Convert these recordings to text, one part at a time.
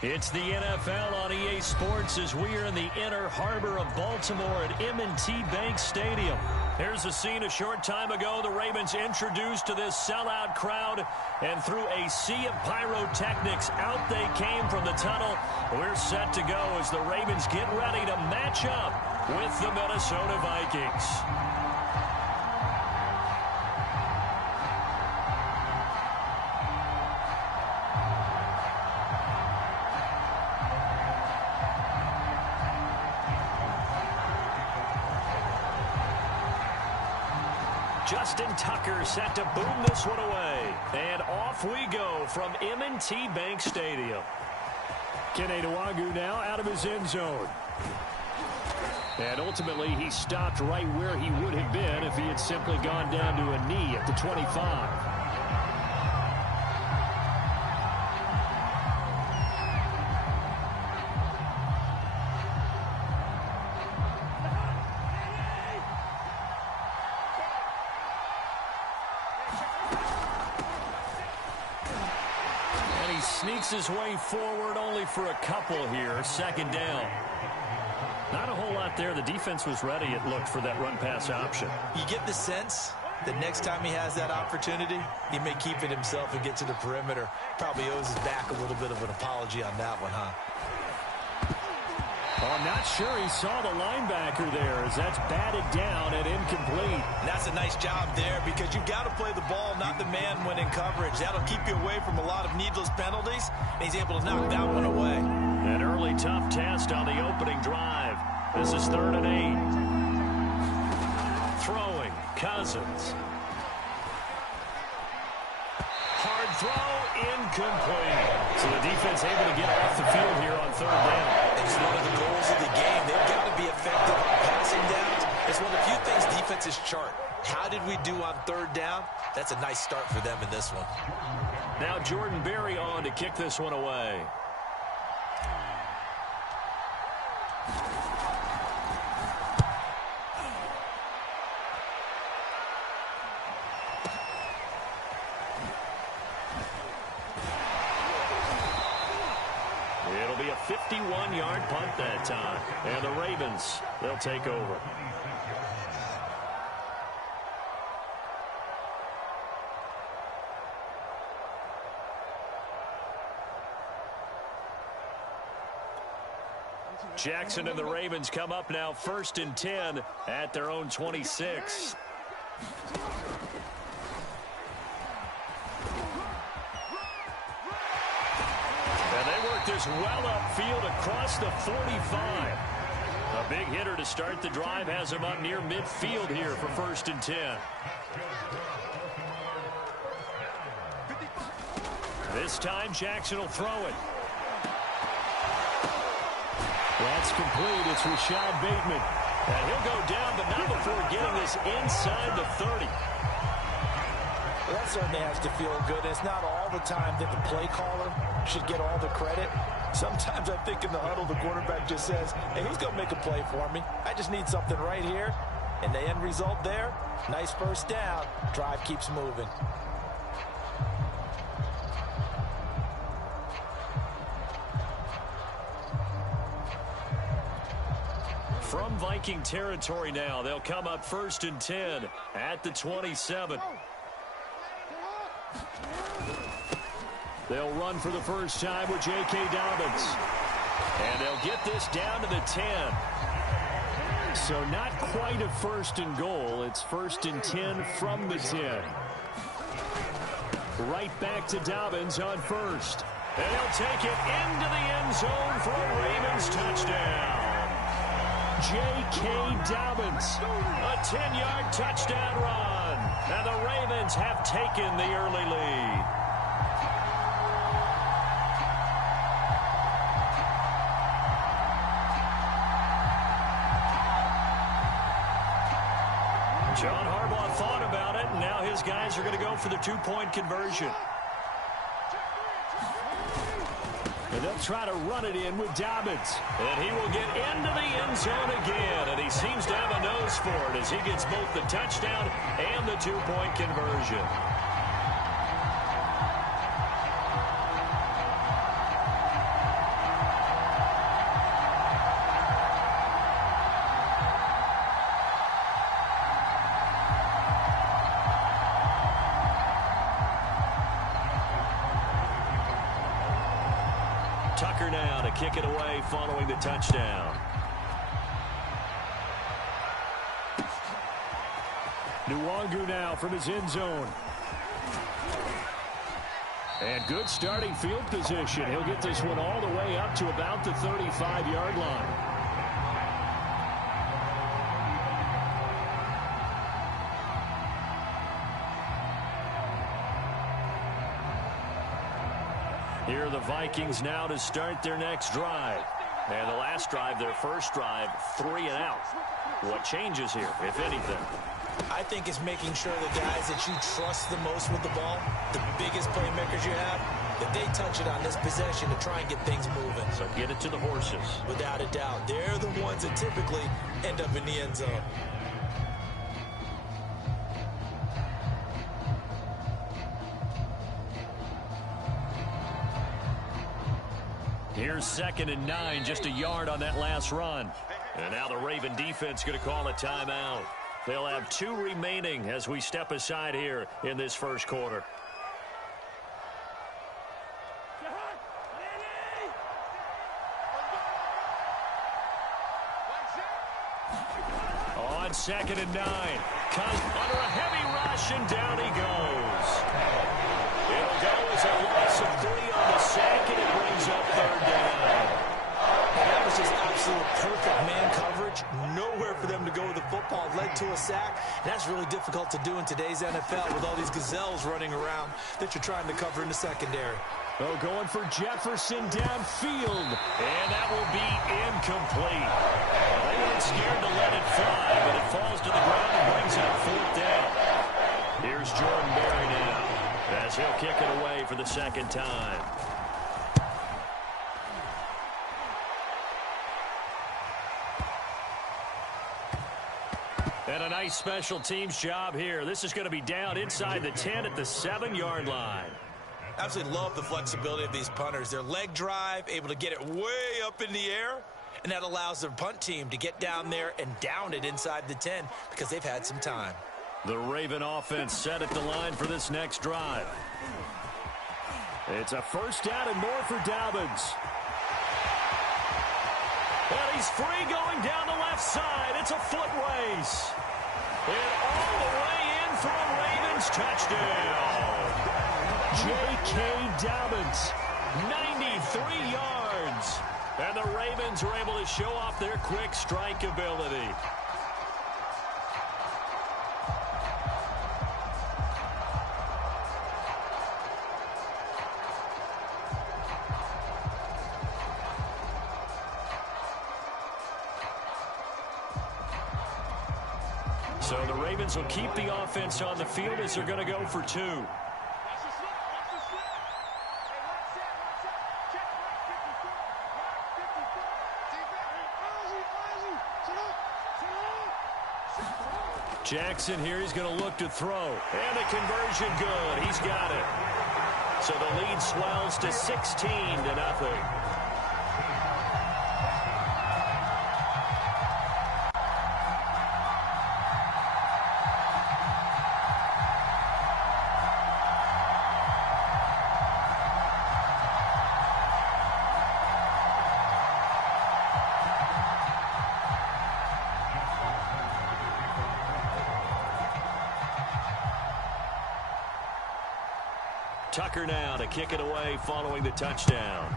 It's the NFL on EA Sports as we are in the inner harbor of Baltimore at M&T Bank Stadium. Here's a scene a short time ago. The Ravens introduced to this sellout crowd, and through a sea of pyrotechnics, out they came from the tunnel. We're set to go as the Ravens get ready to match up with the Minnesota Vikings. Justin Tucker set to boom this one away. And off we go from M&T Bank Stadium. Kene Nwangwu now out of his end zone. And ultimately he stopped right where he would have been if he had simply gone down to a knee at the 25. Sneaks his way forward only for a couple here. Second down. Not a whole lot there. The defense was ready, it looked, for that run-pass option. You get the sense that next time he has that opportunity, he may keep it himself and get to the perimeter. Probably owes his back a little bit of an apology on that one, huh? Oh, I'm not sure he saw the linebacker there as that's batted down and incomplete. And that's a nice job there because you've got to play the ball, not the man when in coverage. That'll keep you away from a lot of needless penalties, and he's able to knock that one away. An early tough test on the opening drive. This is 3rd and 8. Throwing, Cousins. Hard throw, incomplete. So the defense able to get off the field here on 3rd down. It's one of the goals of the game. They've got to be effective on passing downs. It's one of the few things defenses chart. How did we do on 3rd down? That's a nice start for them in this one. Now Jordan Berry on to kick this one away. It'll be a 51-yard punt that time. And the Ravens, they'll take over. Jackson and the Ravens come up now 1st and 10 at their own 26. This well upfield across the 45. A big hitter to start the drive has him up near midfield here for 1st and 10. This time Jackson will throw it. That's complete. It's Rashad Bateman. And he'll go down, but not before getting this inside the 30. Well, that certainly has to feel good. It's not all the time that the play caller should get all the credit. Sometimes I think in the huddle, the quarterback just says, hey, who's going to make a play for me? I just need something right here. And the end result there, nice first down. Drive keeps moving. From Viking territory now, they'll come up 1st and 10 at the 27. They'll run for the first time with J.K. Dobbins. And they'll get this down to the 10. So not quite a 1st and goal. It's 1st and 10 from the 10. Right back to Dobbins on 1st. And he'll take it into the end zone for a Ravens touchdown. J.K. Dobbins, a 10-yard touchdown run. And the Ravens have taken the early lead. John Harbaugh thought about it, and now his guys are going to go for the 2-point conversion. And they'll try to run it in with Dobbins. And he will get into the end zone again, and he seems to have a nose for it as he gets both the touchdown and the 2-point conversion. Tucker now to kick it away following the touchdown. Nwangu now from his end zone. And good starting field position. He'll get this one all the way up to about the 35-yard line. Here are the Vikings now to start their next drive. And the last drive, their first drive, 3 and out. What changes here, if anything? I think it's making sure the guys that you trust the most with the ball, the biggest playmakers you have, that they touch it on this possession to try and get things moving. So get it to the horses. Without a doubt. They're the ones that typically end up in the end zone. Here's 2nd and 9, just a yard on that last run. And now the Raven defense going to call a timeout. They'll have 2 remaining as we step aside here in this first quarter. On 2nd and 9, comes under a heavy rush, and down he goes. It'll go as a loss of 3 on the sack, and it brings up 3rd down. That was just absolute perfect man coverage. Nowhere for them to go with the football. Led to a sack. And that's really difficult to do in today's NFL with all these gazelles running around that you're trying to cover in the secondary. Oh, going for Jefferson downfield. And that will be incomplete. They weren't scared to let it fly, but it falls to the ground and brings up 4th down. Here's Jordan Berry now as he'll kick it away for the 2nd time. And a nice special teams job here. This is going to be down inside the 10 at the 7-yard line. Absolutely love the flexibility of these punters. Their leg drive, able to get it way up in the air, and that allows their punt team to get down there and down it inside the 10 because they've had some time. The Raven offense set at the line for this next drive. It's a 1st down and more for Dobbins. And he's free going down the left side. It's a foot race. And all the way in for a Ravens touchdown. J.K. Dobbins, 93 yards. And the Ravens are able to show off their quick strike ability. So the Ravens will keep the offense on the field as they're going to go for 2. Jackson here, he's going to look to throw. And the conversion good. He's got it. So the lead swells to 16-0. Tucker now to kick it away following the touchdown.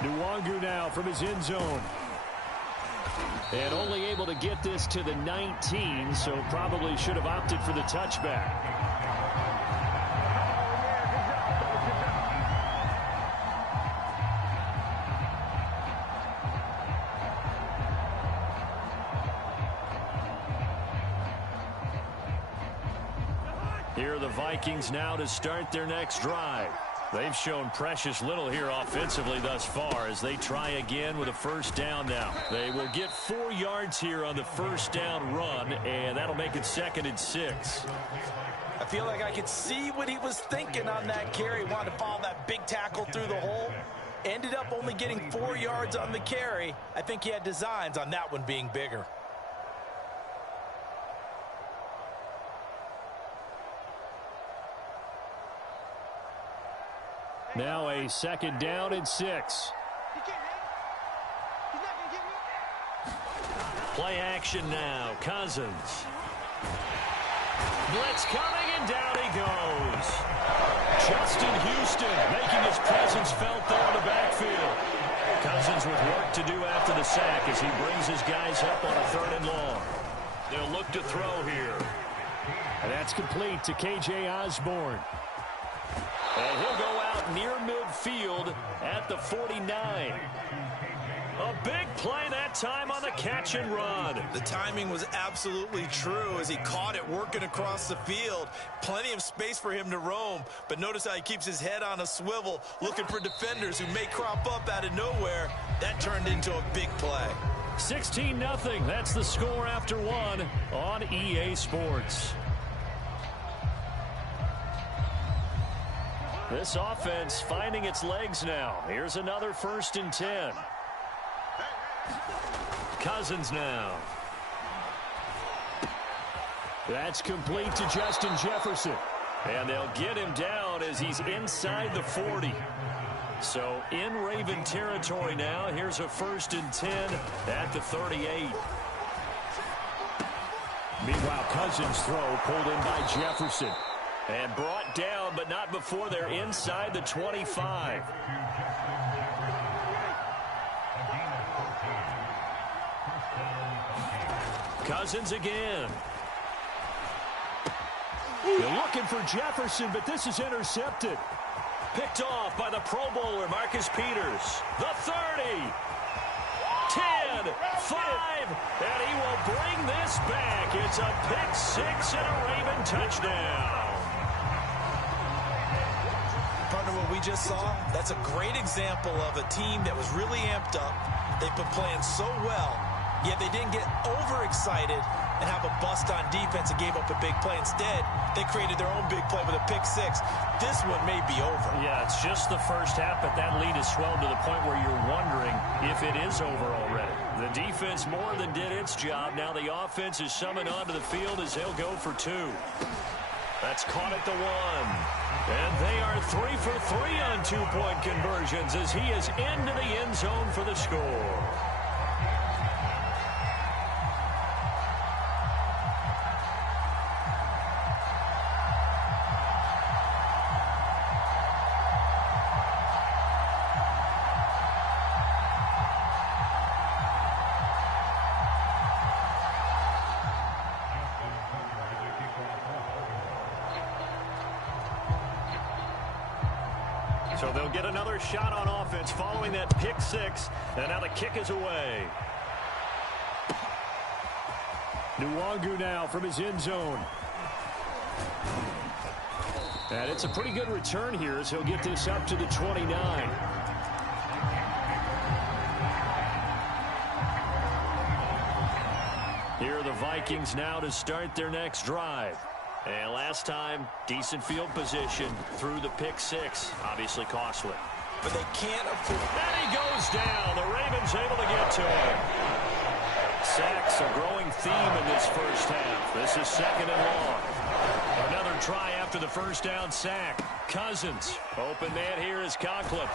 Nwangu now from his end zone. And only able to get this to the 19, so probably should have opted for the touchback. Here are the Vikings now to start their next drive. They've shown precious little here offensively thus far as they try again with a 1st down now. They will get 4 yards here on the 1st down run, and that'll make it 2nd and 6. I feel like I could see what he was thinking on that carry. Wanted to follow that big tackle through the hole. Ended up only getting 4 yards on the carry. I think he had designs on that one being bigger. Now a second down and 6. Play action now. Cousins. Blitz coming, and down he goes. Justin Houston making his presence felt there in the backfield. Cousins with work to do after the sack as he brings his guys up on a 3rd and long. They'll look to throw here. And that's complete to K.J. Osborne. And he'll go out near midfield at the 49. A big play that time on the catch and run. The timing was absolutely true as he caught it working across the field. Plenty of space for him to roam, but notice how he keeps his head on a swivel looking for defenders who may crop up out of nowhere. That turned into a big play. 16-0. That's the score after 1 on EA Sports. This offense finding its legs now. Here's another 1st and 10. Cousins now. That's complete to Justin Jefferson. And they'll get him down as he's inside the 40. So in Raven territory now. Here's a 1st and 10 at the 38. Meanwhile, Cousins' throw pulled in by Jefferson. And brought down, but not before they're inside the 25. Cousins again. They're looking for Jefferson, but this is intercepted. Picked off by the Pro Bowler, Marcus Peters. The 30. 10, 5, and he will bring this back. It's a pick 6 and a Raven touchdown. Partner, what we just saw, that's a great example of a team that was really amped up. They've been playing so well, yet they didn't get overexcited and have a bust on defense and gave up a big play. Instead, they created their own big play with a pick 6. This one may be over. Yeah, it's just the first half, but that lead has swelled to the point where you're wondering if it is over already. The defense more than did its job. Now the offense is summoned onto the field as they'll go for 2. That's caught at the 1. And they are 3 for 3 on 2-point conversions as he is into the end zone for the score. So they'll get another shot on offense following that pick 6. And now the kick is away. Nwangu now from his end zone. And it's a pretty good return here as he'll get this up to the 29. Here are the Vikings now to start their next drive. And last time, decent field position through the pick 6. Obviously costly. But they can't afford... And he goes down. The Ravens able to get to him. Sacks a growing theme in this first half. This is 2nd and long. Another try after the first down sack. Cousins. Open man here is Conklin.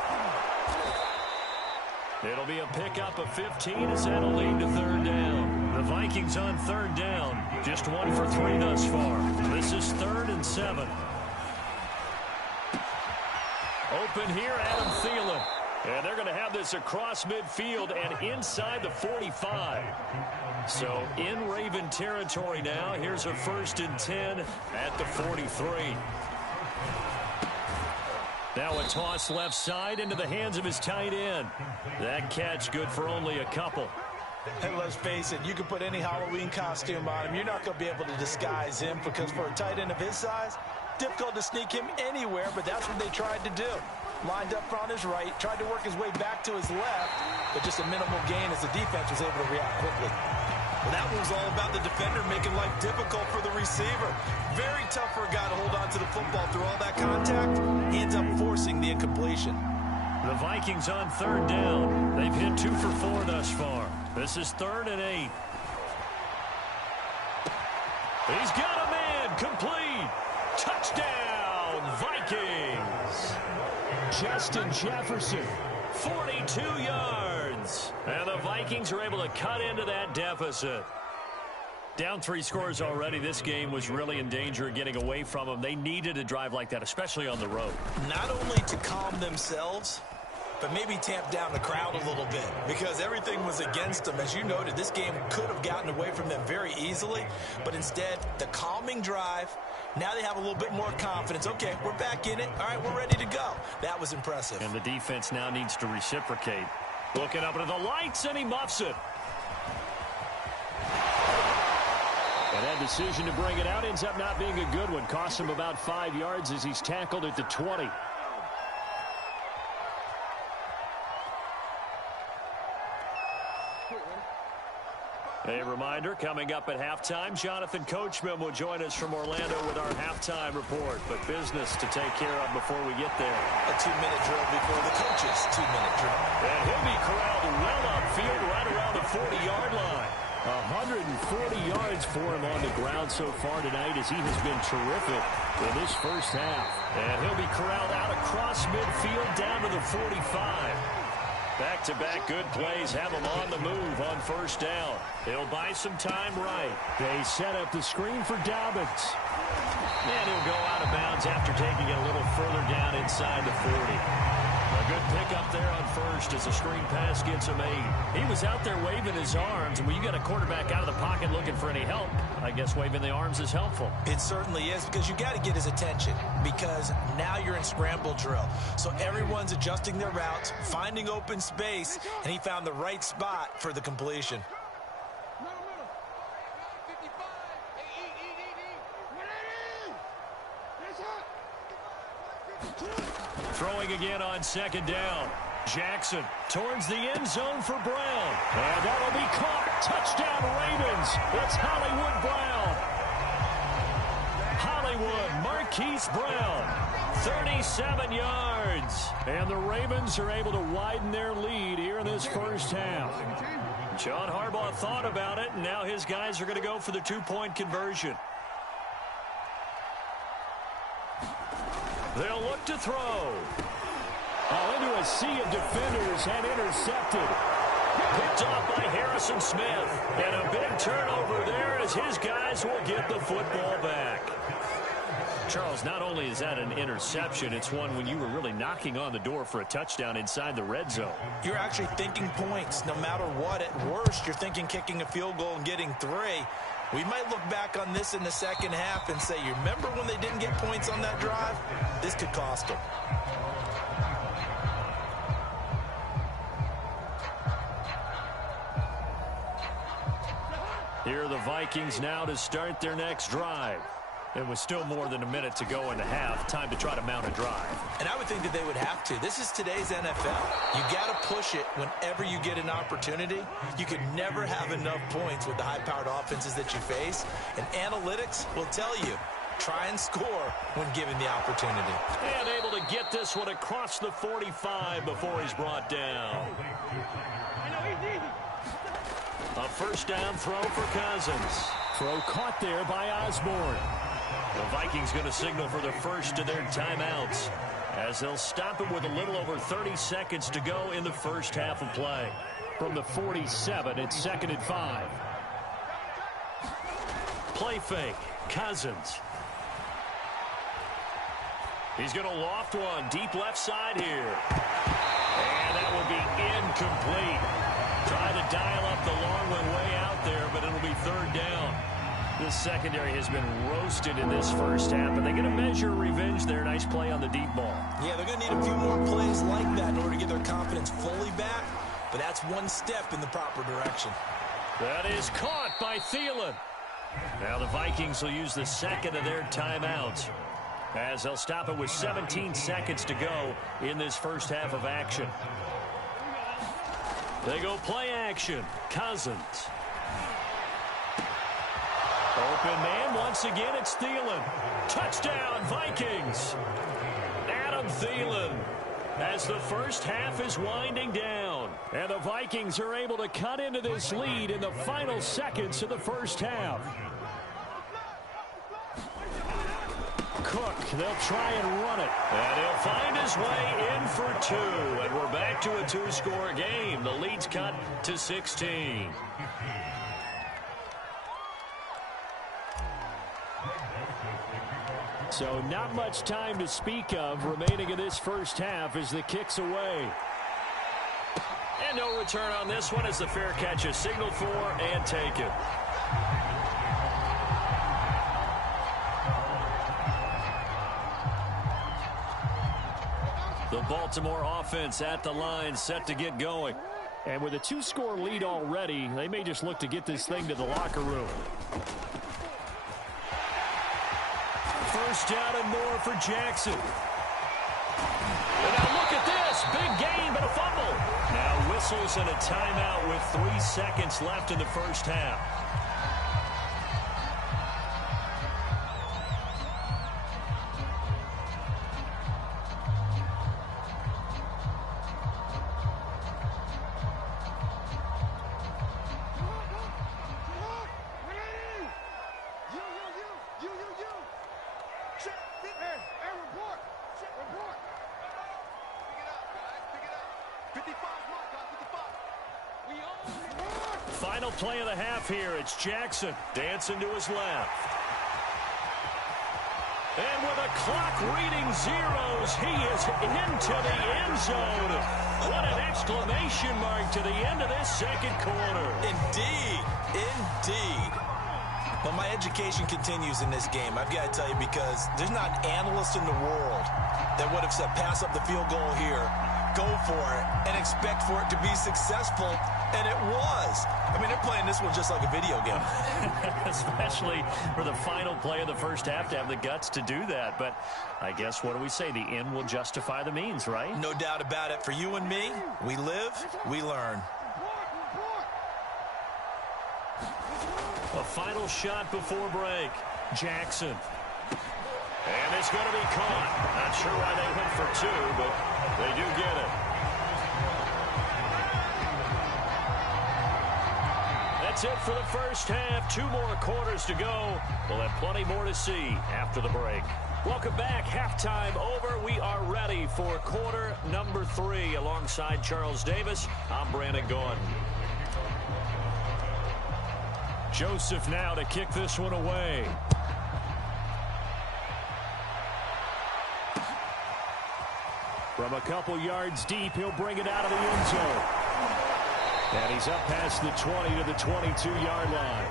It'll be a pickup of 15 as that'll lead to 3rd down. The Vikings on 3rd down. Just 1 for 3 thus far. This is 3rd and 7. Open here, Adam Thielen. And they're going to have this across midfield and inside the 45. So in Raven territory now. Here's a 1st and 10 at the 43. Now a toss left side into the hands of his tight end. That catch good for only a couple. And let's face it, you can put any Halloween costume on him. You're not going to be able to disguise him because for a tight end of his size, difficult to sneak him anywhere, but that's what they tried to do. Lined up on his right, tried to work his way back to his left, but just a minimal gain as the defense was able to react quickly. Well, that one was all about the defender making life difficult for the receiver. Very tough for a guy to hold on to the football through all that contact. He ends up forcing the incompletion. The Vikings on 3rd down. They've hit 2 for 4 thus far. This is 3rd and 8. He's got a man complete. Touchdown, Vikings. Justin Jefferson. 42 yards. And the Vikings are able to cut into that deficit. Down 3 scores already. This game was really in danger of getting away from them. They needed a drive like that, especially on the road. Not only to calm themselves, but maybe tamp down the crowd a little bit because everything was against them. As you noted, this game could have gotten away from them very easily, but instead, the calming drive, now they have a little bit more confidence. Okay, we're back in it. All right, we're ready to go. That was impressive. And the defense now needs to reciprocate. Looking up into the lights, and he muffs it. And that decision to bring it out ends up not being a good one. Costs him about 5 yards as he's tackled at the 20. A reminder, coming up at halftime, Jonathan Coachman will join us from Orlando with our halftime report. But business to take care of before we get there. A 2-minute drill before the coach's 2-minute drill. And he'll be corralled well upfield right around the 40-yard line. 140 yards for him on the ground so far tonight as he has been terrific in this first half. And he'll be corralled out across midfield down to the 45. Back-to-back good plays have him on the move on first down. He'll buy some time right. They set up the screen for Dobbins. And he'll go out of bounds after taking it a little further down inside the 40. A good pickup there on first as the screen pass gets him 8. He was out there waving his arms, and when you got a quarterback out of the pocket looking for any help, I guess waving the arms is helpful. It certainly is because you got to get his attention because now you're in scramble drill. So everyone's adjusting their routes, finding open space, and he found the right spot for the completion. Throwing again on second down. Jackson towards the end zone for Brown. And that'll be caught. Touchdown Ravens. It's Hollywood Brown. Hollywood Marquise Brown. 37 yards. And the Ravens are able to widen their lead here in this first half. John Harbaugh thought about it, and now his guys are going to go for the 2-point conversion. They'll look to throw. Into a sea of defenders and intercepted. Picked off by Harrison Smith. And a big turnover there as his guys will get the football back. Charles, not only is that an interception, it's one when you were really knocking on the door for a touchdown inside the red zone. You're actually thinking points no matter what. At worst, you're thinking kicking a field goal and getting 3. We might look back on this in the second half and say, you remember when they didn't get points on that drive? This could cost them. Here are the Vikings now to start their next drive. It was still more than a minute to go in the half. Time to try to mount a drive. And I would think that they would have to. This is today's NFL. You got to push it whenever you get an opportunity. You could never have enough points with the high-powered offenses that you face. And analytics will tell you, try and score when given the opportunity. And able to get this one across the 45 before he's brought down. A first down throw for Cousins. Throw caught there by Osborne. The Vikings going to signal for the first of their timeouts as they'll stop it with a little over 30 seconds to go in the first half of play. From the 47, it's 2nd and 5. Play fake. Cousins. He's going to loft one deep left side here. And that will be incomplete. Try to dial up the long one way out there, but it'll be 3rd down. This secondary has been roasted in this first half, and they're going to measure revenge there. Nice play on the deep ball. Yeah, they're going to need a few more plays like that in order to get their confidence fully back, but that's one step in the proper direction. That is caught by Thielen. Now the Vikings will use the second of their timeouts as they'll stop it with 17 seconds to go in this first half of action. They go play action. Cousins. Open man once again. It's Thielen. Touchdown Vikings. Adam Thielen as the first half is winding down. And the Vikings are able to cut into this lead in the final seconds of the first half. Cook. They'll try and run it. And he'll find his way in for 2. And we're back to a 2-score game. The lead's cut to 16. So not much time to speak of remaining in this first half as the kick's away. And no return on this one as the fair catch is signaled for and taken. The Baltimore offense at the line set to get going. And with a 2-score lead already, they may just look to get this thing to the locker room. First down and more for Jackson. And now look at this. Big gain, but a fumble. Now whistles and a timeout with 3 seconds left in the first half. Final play of the half here. It's Jackson dancing to his left. And with a clock reading zeros, he is into the end zone. What an exclamation mark to the end of this second quarter. Indeed. Indeed. Well, my education continues in this game. I've got to tell you, because there's not an analyst in the world that would have said pass up the field goal here, go for it, and expect for it to be successful, and it was. I mean, they're playing this one just like a video game. Especially for the final play of the first half to have the guts to do that. But I guess, what do we say? The end will justify the means, right? No doubt about it. For you and me, we live, we learn. A final shot before break. Jackson. And it's going to be caught. Not sure why they went for 2, but they do get it. That's it for the first half. 2 more quarters to go. We'll have plenty more to see after the break. Welcome back. Halftime over. We are ready for quarter number 3. Alongside Charles Davis, I'm Brandon Gaudin. Joseph now to kick this one away. From a couple yards deep, he'll bring it out of the end zone. And he's up past the 20 to the 22-yard line.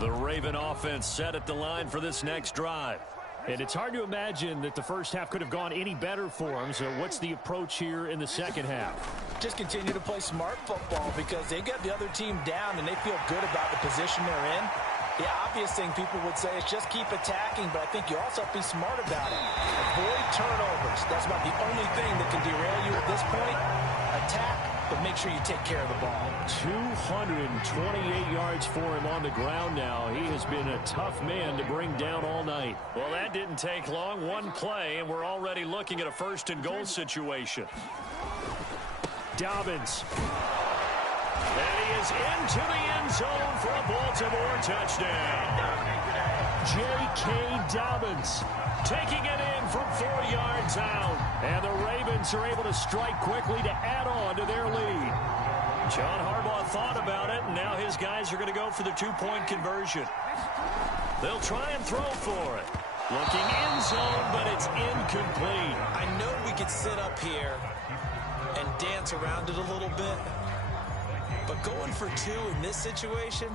The Raven offense set at the line for this next drive. And it's hard to imagine that the first half could have gone any better for them. So what's the approach here in the second half? Just continue to play smart football, because they got the other team down and they feel good about the position they're in. The obvious thing people would say is just keep attacking, but I think you also have to be smart about it. Avoid turnovers. That's about the only thing that can derail you at this point. Attack, but make sure you take care of the ball. 228 yards for him on the ground now. He has been a tough man to bring down all night. Well, that didn't take long. One play, and we're already looking at a 1st and goal situation. Dobbins. And he is into the end zone for a Baltimore touchdown. J.K. Dobbins taking it in from 4 yards out. And the Ravens are able to strike quickly to add on to their lead. John Harbaugh thought about it, and now his guys are going to go for the 2-point conversion. They'll try and throw for it. Looking end zone, but it's incomplete. I know we could sit up here and dance around it a little bit, but going for 2 in this situation,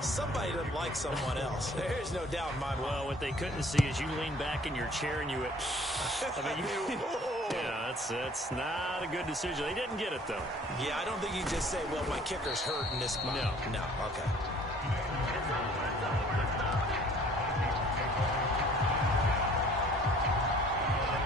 somebody doesn't like someone else. There's no doubt in my mind. Well, what they couldn't see is you lean back in your chair and you went, I mean, yeah, that's not a good decision. They didn't get it, though. Yeah, I don't think you just say, well, my kicker's hurt in this spot. No, okay.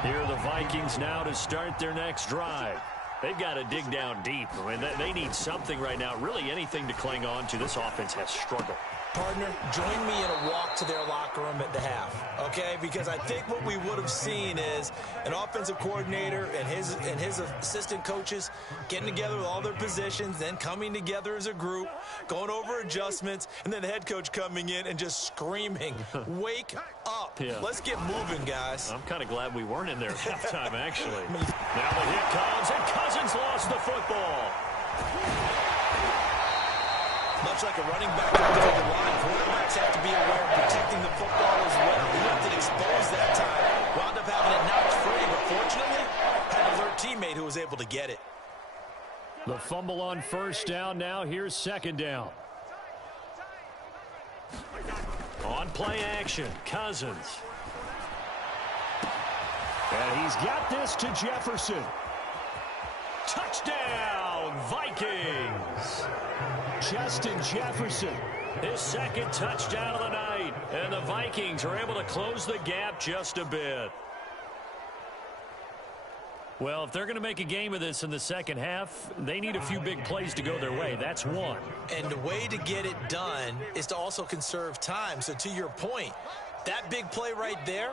Here are the Vikings now to start their next drive. They've got to dig down deep. I mean, they need something right now, really anything to cling on to. This offense has struggled. Partner, join me in a walk to their locker room at the half, okay? Because I think what we would have seen is an offensive coordinator and his assistant coaches getting together with all their positions, then coming together as a group, going over adjustments, and then the head coach coming in and just screaming, wake up. Yeah. Let's get moving, guys. I'm kind of glad we weren't in there at halftime, actually. Now the hit comes, and Cousins lost the football. Much like a running back on the line, quarterbacks have to be aware of protecting the football as well. He left it exposed that time. Wound up having it knocked free, but fortunately, had an alert teammate who was able to get it. The fumble on first down. Now here's second down. On play action, Cousins. And he's got this to Jefferson. Touchdown, Vikings! Justin Jefferson, his second touchdown of the night. And the Vikings are able to close the gap just a bit. Well, if they're going to make a game of this in the second half, they need a few big plays to go their way. That's one. And the way to get it done is to also conserve time. So to your point, that big play right there,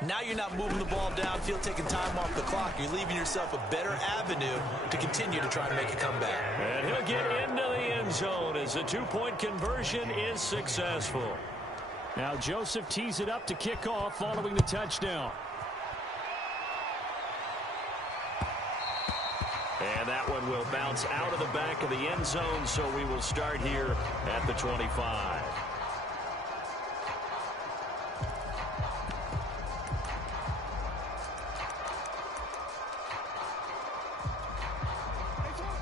now you're not moving the ball downfield, taking time off the clock. You're leaving yourself a better avenue to continue to try and make a comeback. And he'll get into the end zone as the two-point conversion is successful. Now Joseph tees it up to kick off following the touchdown. And that one will bounce out of the back of the end zone, so we will start here at the 25.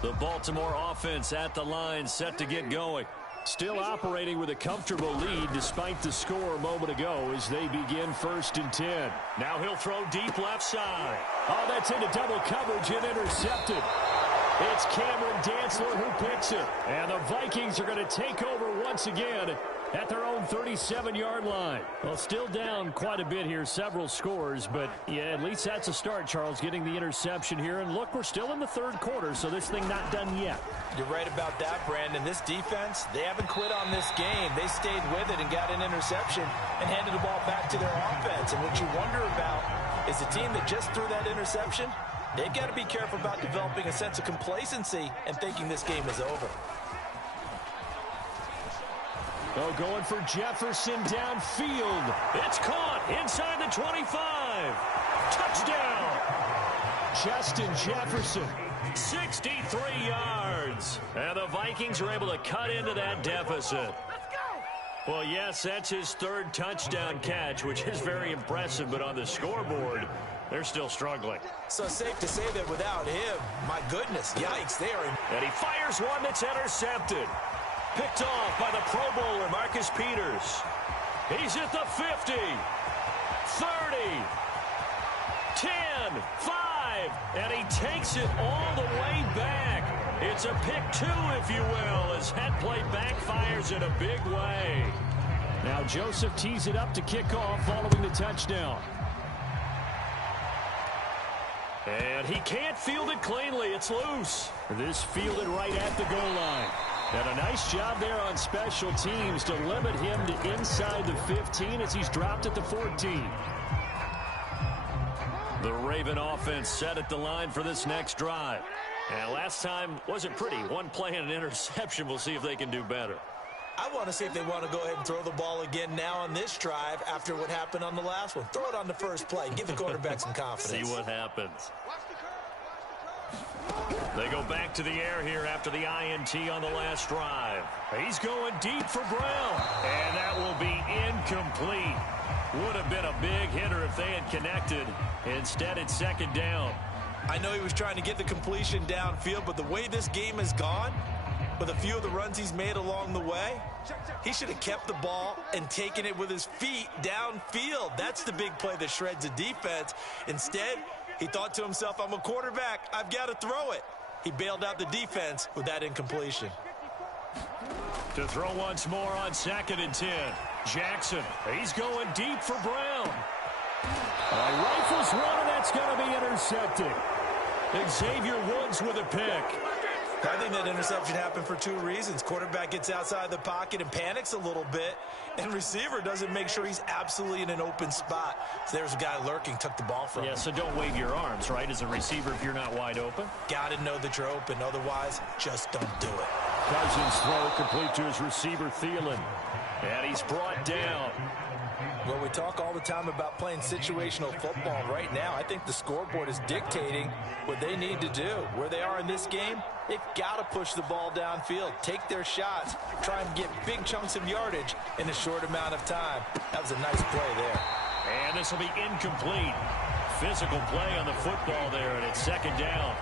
The Baltimore offense at the line, set to get going. Still operating with a comfortable lead despite the score a moment ago as they begin 1st and 10. Now he'll throw deep left side. Oh, that's into double coverage and intercepted. It's Cameron Dantzler who picks it. And the Vikings are going to take over once again at their own 37-yard line. Well, still down quite a bit here, several scores, but yeah, at least that's a start, Charles, getting the interception here. And look, we're still in the third quarter, so this thing not done yet. You're right about that, Brandon. This defense, they haven't quit on this game. They stayed with it and got an interception and handed the ball back to their offense. And what you wonder about is the team that just threw that interception, they've got to be careful about developing a sense of complacency and thinking this game is over. Oh, going for Jefferson downfield. It's caught inside the 25. Touchdown. Justin Jefferson, 63 yards. And the Vikings are able to cut into that deficit. Well, yes, that's his third touchdown catch, which is very impressive, but on the scoreboard, they're still struggling. So safe to say that without him, my goodness, yikes, they are in. And he fires one that's intercepted. Picked off by the Pro Bowler, Marcus Peters. He's at the 50, 30, 10, 5, and he takes it all the way back. It's a pick two, if you will, as that play backfires in a big way. Now Joseph tees it up to kick off following the touchdown. And he can't field it cleanly. It's loose. This fielded right at the goal line. And a nice job there on special teams to limit him to inside the 15 as he's dropped at the 14. The Raven offense set at the line for this next drive. And last time wasn't pretty. One play and an interception. We'll see if they can do better. I want to see if they want to go ahead and throw the ball again now on this drive after what happened on the last one. Throw it on the first play. Give the quarterback some confidence. See what happens. They go back to the air here after the INT on the last drive. He's going deep for Brown. And that will be incomplete. Would have been a big hitter if they had connected. Instead, it's second down. I know he was trying to get the completion downfield, but the way this game has gone, with a few of the runs he's made along the way, he should have kept the ball and taken it with his feet downfield. That's the big play that shreds a defense. Instead, he thought to himself, I'm a quarterback. I've got to throw it. He bailed out the defense with that incompletion. To throw once more on 2nd and 10. Jackson, he's going deep for Brown. Rifles one, and that's going to be intercepted. Xavier Woods with a pick. I think that interception happened for two reasons. Quarterback gets outside the pocket and panics a little bit, and receiver doesn't make sure he's absolutely in an open spot. So there's a guy lurking, took the ball from him. Yeah, so don't wave your arms, right, as a receiver if you're not wide open. Got to know that you're open. Otherwise, just don't do it. Cousins throw complete to his receiver, Thielen. And he's brought down. Well, we talk all the time about playing situational football. Right now, I think the scoreboard is dictating what they need to do. Where they are in this game, they've got to push the ball downfield, take their shots, try and get big chunks of yardage in a short amount of time. That was a nice play there. And this will be incomplete. Physical play on the football there, and it's second down.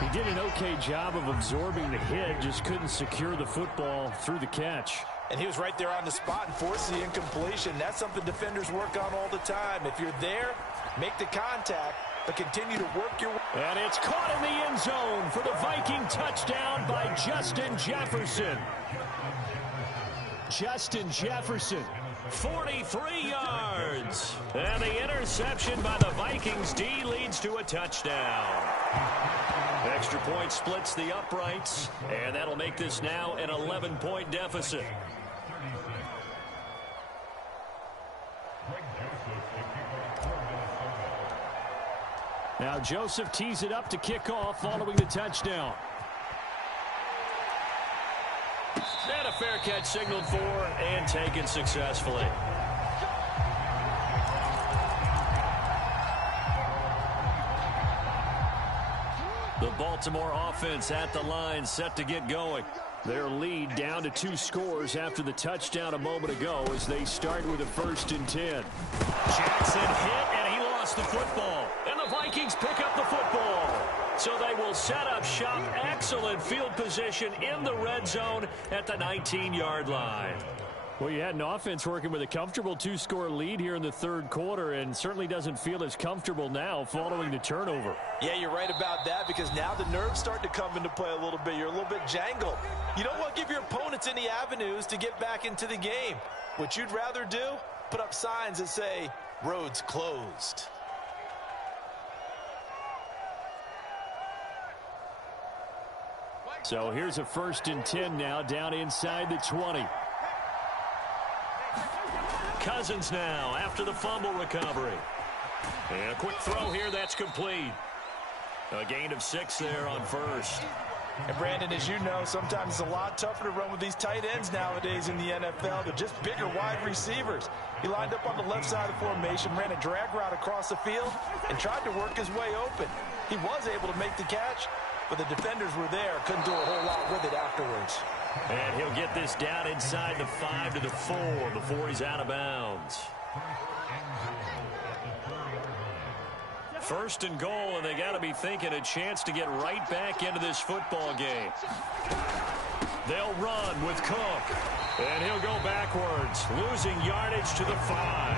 He did an okay job of absorbing the hit, just couldn't secure the football through the catch. And he was right there on the spot and forced the incompletion. That's something defenders work on all the time. If you're there, make the contact, but continue to work your way. And it's caught in the end zone for the Viking touchdown by Justin Jefferson. Justin Jefferson, 43 yards. And the interception by the Vikings D leads to a touchdown. Extra point splits the uprights, and that'll make this now an 11-point deficit. Now Joseph tees it up to kick off following the touchdown. And a fair catch signaled for and taken successfully. The Baltimore offense at the line, set to get going. Their lead down to 2 scores after the touchdown a moment ago as they start with a 1st and 10. Jackson hit, and he lost the football. And the Vikings pick up the football. So they will set up shop. Excellent field position in the red zone at the 19-yard line. Well, you had an offense working with a comfortable 2-score lead here in the 3rd quarter, and certainly doesn't feel as comfortable now following the turnover. Yeah, you're right about that, because now the nerves start to come into play a little bit. You're a little bit jangled. You don't want to give your opponents any avenues to get back into the game. What you'd rather do, put up signs that say, roads closed. So here's a 1st and 10 now, down inside the 20. Cousins now after the fumble recovery. And a quick throw here, that's complete. A gain of 6 there on 1st. And Brandon, as you know, sometimes it's a lot tougher to run with these tight ends nowadays in the NFL. They're just bigger wide receivers. He lined up on the left side of the formation, ran a drag route across the field, and tried to work his way open. He was able to make the catch, but the defenders were there. Couldn't do a whole lot with it afterwards. And he'll get this down inside the 5 to the 4 before he's out of bounds. 1st and goal, and they got to be thinking a chance to get right back into this football game. They'll run with Cook, and he'll go backwards, losing yardage to the 5.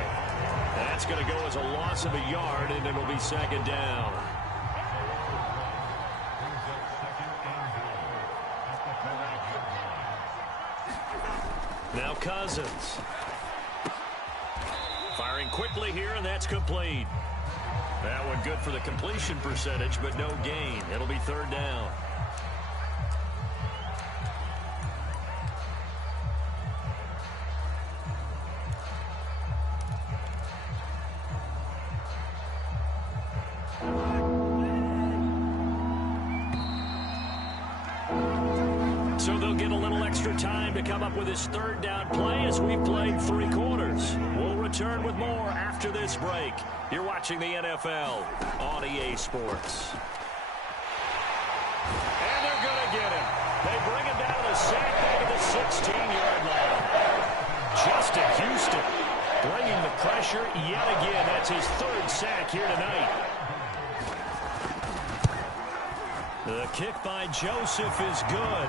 That's going to go as a loss of a yard, and it'll be 2nd down. Now Cousins. Firing quickly here, and that's complete. That one good for the completion percentage, but no gain. It'll be 3rd down. So they'll get a little extra time to come up with his 3rd down play as we've played 3 quarters. We'll return with more after this break. You're watching the NFL on EA Sports. And they're going to get him. They bring him down to the sack back at the 16-yard line. Justin Houston bringing the pressure yet again. That's his 3rd sack here tonight. The kick by Joseph is good,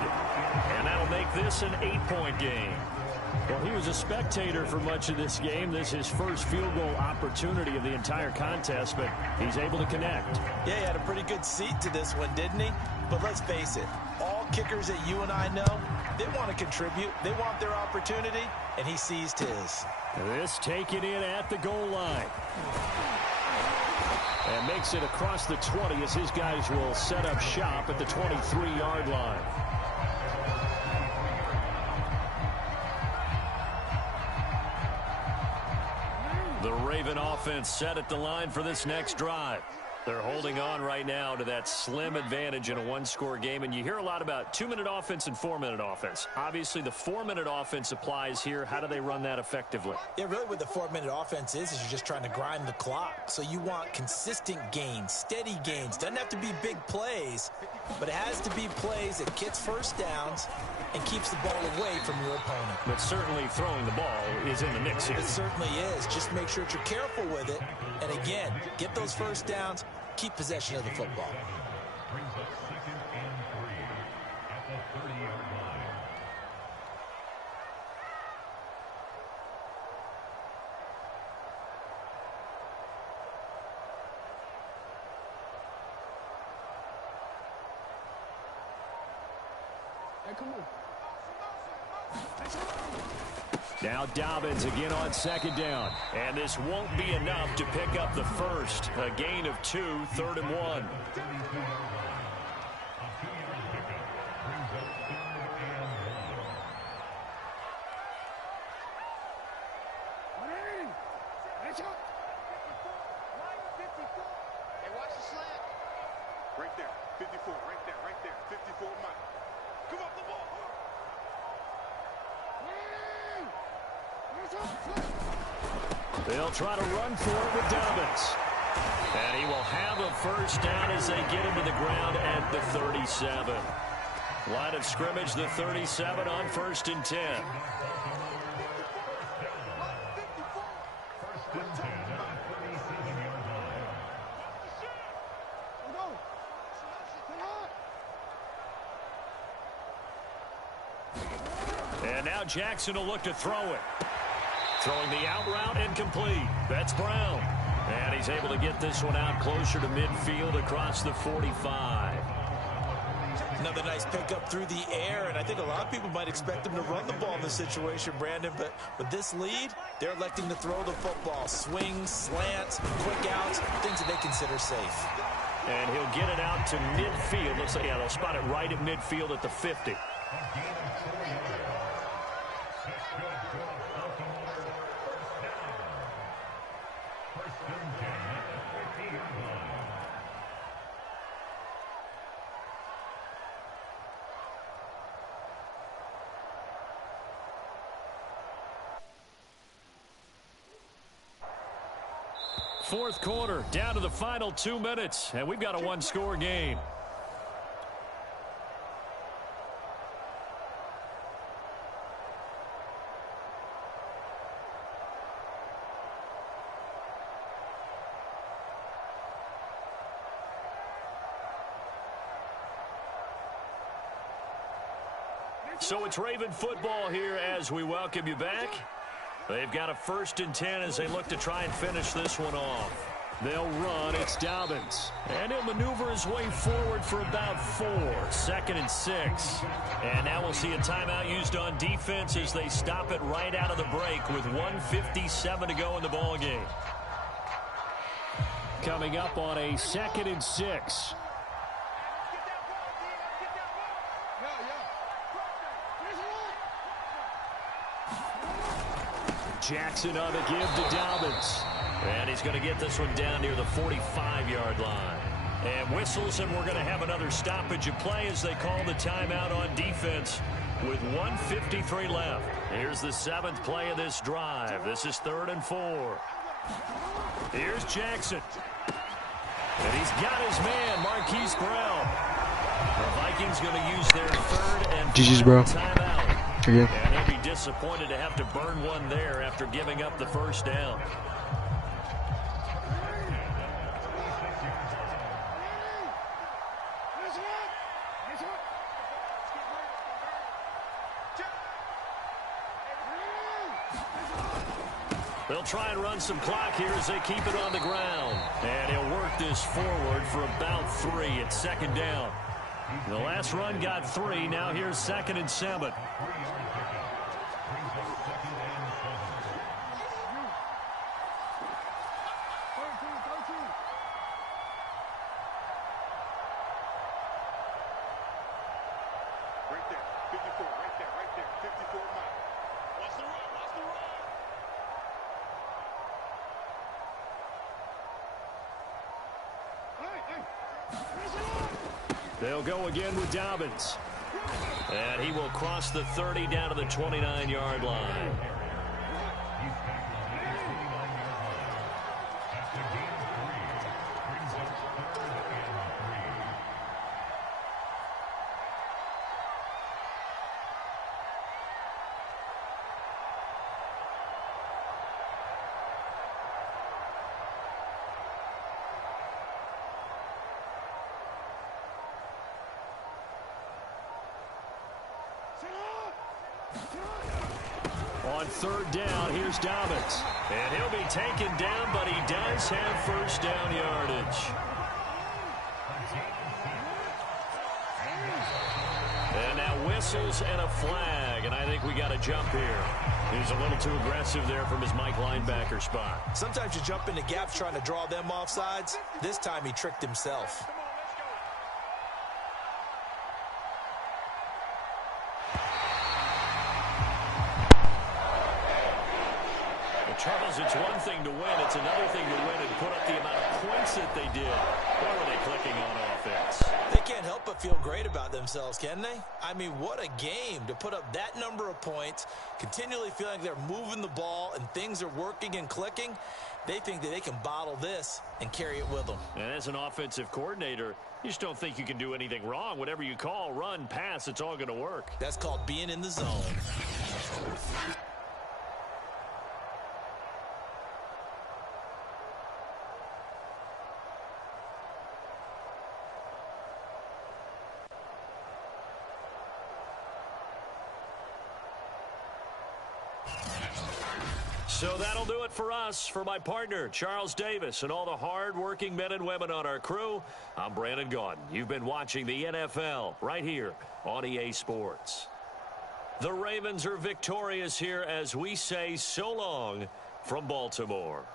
and that'll make this an 8-point game. Well, he was a spectator for much of this game. This is his first field goal opportunity of the entire contest, but he's able to connect. Yeah, he had a pretty good seat to this one, didn't he? But let's face it, all kickers that you and I know, they want to contribute. They want their opportunity, and he seized his. This taken in at the goal line. And makes it across the 20 as his guys will set up shop at the 23-yard line. The Raven offense set at the line for this next drive. They're holding on right now to that slim advantage in a one-score game, and you hear a lot about 2-minute offense and 4-minute offense. Obviously, the 4-minute offense applies here. How do they run that effectively? Yeah, really what the 4-minute offense is you're just trying to grind the clock. So you want consistent gains, steady gains. Doesn't have to be big plays, but it has to be plays that gets first downs and keeps the ball away from your opponent. But certainly throwing the ball is in the mix here. It certainly is. Just make sure that you're careful with it. And again, get those first downs, keep possession of the football. Brings up 2nd and 3 at the 30-yard line. Hey, come on. Now Dobbins again on 2nd down. And this won't be enough to pick up the first. A gain of 2, 3rd and 1. Right there, 54, right there, 54 Mike. Come up the ball. They'll try to run for it with Dobbins. And he will have a first down as they get him to the ground at the 37. Line of scrimmage, the 37 on 1st and 10. And now Jackson will look to throw it. Throwing the out route incomplete. That's Brown. And he's able to get this one out closer to midfield across the 45. Another nice pickup through the air, and I think a lot of people might expect him to run the ball in this situation, Brandon, but with this lead, they're electing to throw the football. Swings, slants, quick outs, things that they consider safe. And he'll get it out to midfield. Looks like, yeah, they'll spot it right at midfield at the 50. Fourth quarter, down to the final 2 minutes, and we've got a one-score game. So it's Raven football here as we welcome you back. They've got a 1st and 10 as they look to try and finish this one off. They'll run. It's Dobbins. And he'll maneuver his way forward for about 4. 2nd and 6. And now we'll see a timeout used on defense as they stop it right out of the break with 1:57 to go in the ballgame. Coming up on a 2nd and 6. Jackson on the give to Dobbins. And he's going to get this one down near the 45-yard line. And whistles, and we're going to have another stoppage of play as they call the timeout on defense with 1:53 left. Here's the 7th play of this drive. This is 3rd and 4. Here's Jackson. And he's got his man, Marquise Brown. The Vikings going to use their 3rd and final timeout. Yeah. And they'll be disappointed to have to burn one there after giving up the first down. They'll try and run some clock here as they keep it on the ground. And he'll work this forward for about 3 at 2nd down. The last run got 3. Now here's 2nd and 7. 54, right there, 54 mile. Watch the run, watch the run. They'll go again with Dobbins. And he will cross the 30 down to the 29-yard line. On third down, here's Dobbins. And he'll be taken down, but he does have first down yardage. And now whistles and a flag, and I think we got a jump here. He's a little too aggressive there from his Mike linebacker spot. Sometimes you jump into gaps trying to draw them off sides. This time he tricked himself. Charles, it's one thing to win. It's another thing to win and put up the amount of points that they did. Where were they clicking on offense? They can't help but feel great about themselves, can they? I mean, what a game to put up that number of points, continually feeling like they're moving the ball and things are working and clicking. They think that they can bottle this and carry it with them. And as an offensive coordinator, you just don't think you can do anything wrong. Whatever you call, run, pass, it's all going to work. That's called being in the zone. So that'll do it for us. For my partner, Charles Davis, and all the hard-working men and women on our crew, I'm Brandon Gaudin. You've been watching the NFL right here on EA Sports. The Ravens are victorious here as we say so long from Baltimore.